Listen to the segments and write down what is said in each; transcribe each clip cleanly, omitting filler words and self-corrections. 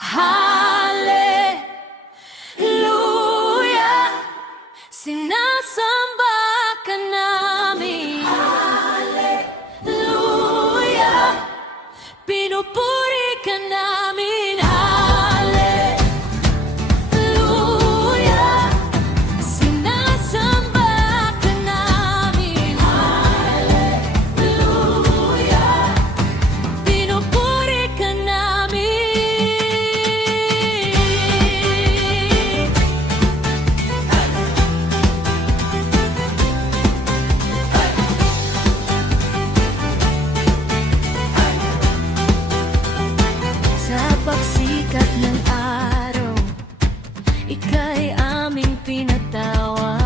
Hallelujah, sinasamba ka namin. Hallelujah, pinupuri ka namin. Hallelujah, sinasamba ka namin. Hallelujah, pinupuri ka namin. Sa pagsikat ng araw, ika'y aming pinatawa.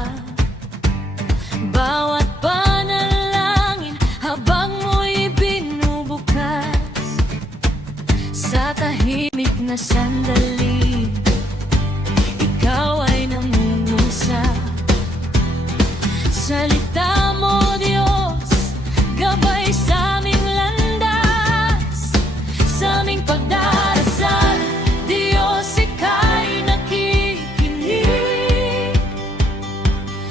Bawat panalangin habang mo'y binubukas. Sa tahimik na sandali, ikaw ay nangungusap. Salita mo, Diyos, gabay sa aming landas. Sa aming pagdarasal, Diyos, ika'y nakikinig.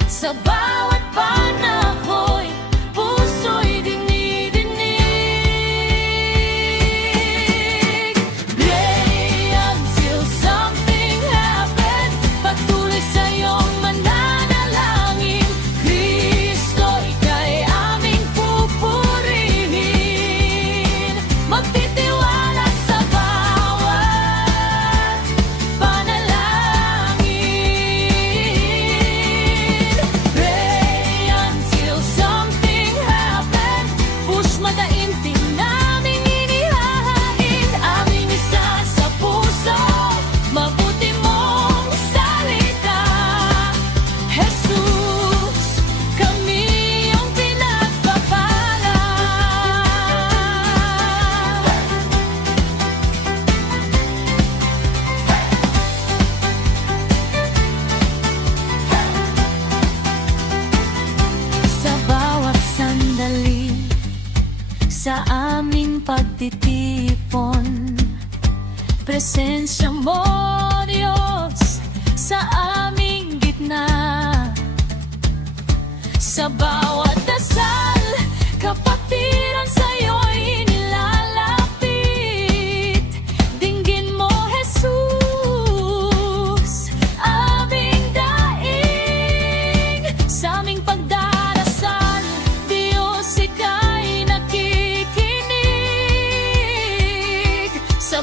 Sa bawat panahon, puso'y dinidinig. Pray until something happens. Patuloy sa iyong mananalangin. Kristo, ika'y aming pupurihin. Magtitiwala sa bawat panalangin. Pray until something happens. Push madaimtim naming inihahain. Aming isa sa puso, mabuti mong salita. Jesus, kami iyong pinagpapala. Sa bawat sandali, sa aming pagtitipon, presensya mo, Diyos, sa aming gitna. Sa bawat dasal, kapatiran sa'yo'y nilalapit. Dinggin mo, Jesus, aming daing. Sa aming pagdarasal, Diyos, ika'y nakikinig. Sa